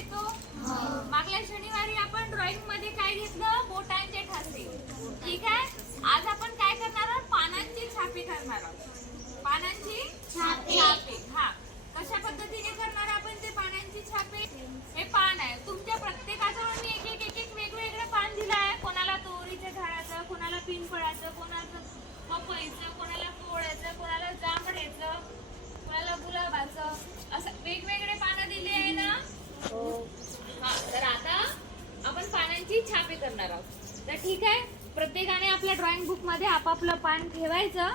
घेतो? मागल्या शनिवारी आपण ड्रॉइंग मध्ये काय घेतलं? बोटांचे ठसे. ठीक आहे, आज आपण काय करणार आहोत? पानांची छापे करणार आहोत. पानांची छापे. हा, कशा पद्धतीने करणार आपण ते पानांची छापे? हे पान आहे, तुमच्या प्रत्येकाजवळ मी एक एक वेगवेगळं पान दिलं आहे. कोणाला तोरीच्या झाडाचं, कोणाला पिंपळाचं, कोणाचं पपईचं, कोणाला कोळ्याचं, कोणाला जांभळ्याचं, कोणाला गुलाबाचं, असं वेगवेगळे पानं दिले आहे ना. हा, तर आता आपण पानांची छापे करणार आहोत. तर ठीक आहे, प्रत्येकाने आपल्या ड्रॉइंग बुक मध्ये आपापलं पान ठेवायचं.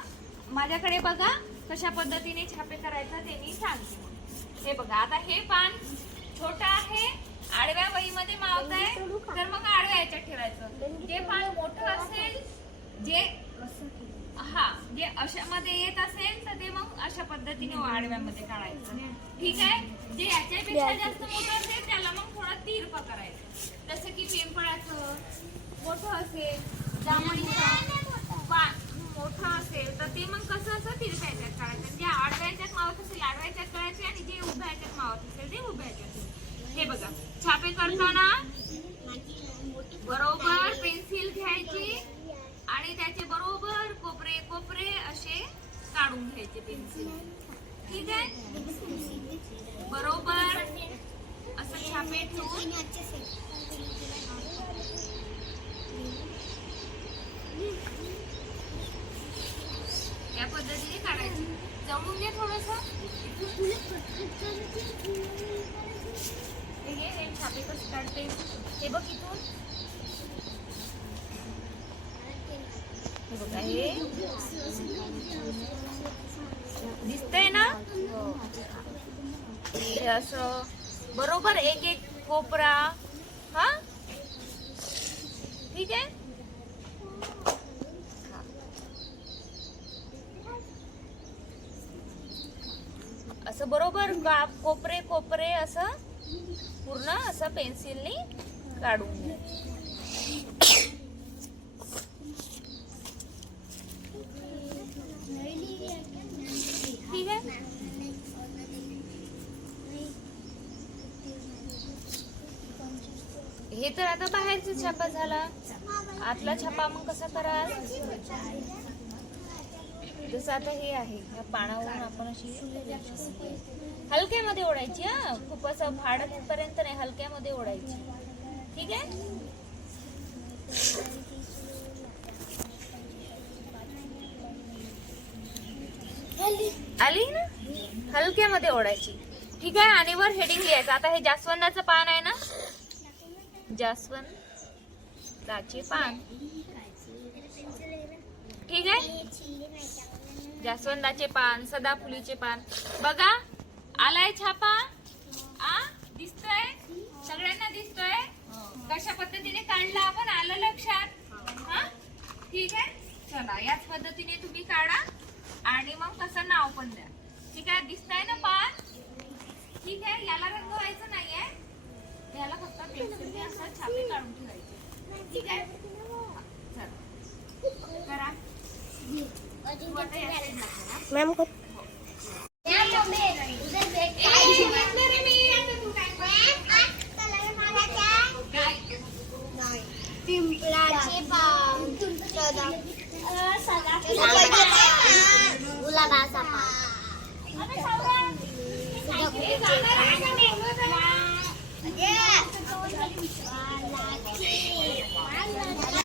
माझ्याकडे बघा कशा पद्धतीने छापे करायचं ते मी सांगते. हे बघा, आता हे पान छोटं आहे, आडव्या वहीमध्ये मावत आहे, तर मग आडव्या याच्यात ठेवायचं. जे पान मोठं असेल, जे अशा मध्ये येत असेल तर ते मग अशा पद्धतीने आडव्यामध्ये काढायचं. ठीक आहे, जे याच्यापेक्षा जास्त मोठं असेल त्याला मग थोडं तिरपं करायचं. जसं की पिंपळाचं मोठं असेल, जांभळीचं पान मोठं असेल तर ते मग कसं असं तिरप्या याच्यात काढायचं. जे आडव्या याच्यात मावत असेल आडव्या याच्यात करायचे, आणि जे उभ्या याच्यात मावत असेल ते उभ्या याच्यात. हे बघा, छापे करताना बरोबर पेन्सिल घ्यायची आणि त्याचे बरोबर कोपरे कोपरे असे काढून घ्यायचे पेन्सिल. ठीक आहे, बरोबर असं छापे ठेवून या पद्धतीने काढायची. जमून घे थोडस. हे छापे कसं काढते हे बघ इथून. हे बघा, हे दिसतंय ना. हे असं बरोबर एक एक कोपरा. हा, ठीक आहे. असं बरोबर कोपरे कोपरे असं पूर्ण असं पेन्सिलनी काढून घ्या. ठीक आहे, हे तर आता बाहेरचा छापा झाला. आतला छापा मग कसा कराल? जसं आता हे आहे, या पानावरून आपण अशी हलक्यामध्ये ओढायची. हा, खूप असं फाडपर्यंत नाही, हलक्यामध्ये ओढायची. ठीक आहे, आली ना, हलक्यामध्ये ओढायची. ठीक आहे, आणि वर हेडिंग लिहायचं. आता हे जास्वंदाचं पान आहे ना, जास्वंदाचे पान. ठीक आहे, जास्वंदाचे पान, सदाफुलीचे पान. बघा, आलाय छापा. दिसतोय सगळ्यांना? दिसतोय कशा पद्धतीने काढला आपण? आलं लक्षात? हा, ठीक आहे. चला, याच पद्धतीने तुम्ही काढा आणि मग तसं नाव पण द्या. ठीक आहे, दिसतंय ना पान? ठीक आहे, याला रंग व्हायचं नाहीये, याला फक्त पेन्सिलने असं छापे काढून ठेवायचे. ठीक आहे, चला करा. मैम को पिंपळाचे पान, गुलाबाचा पान,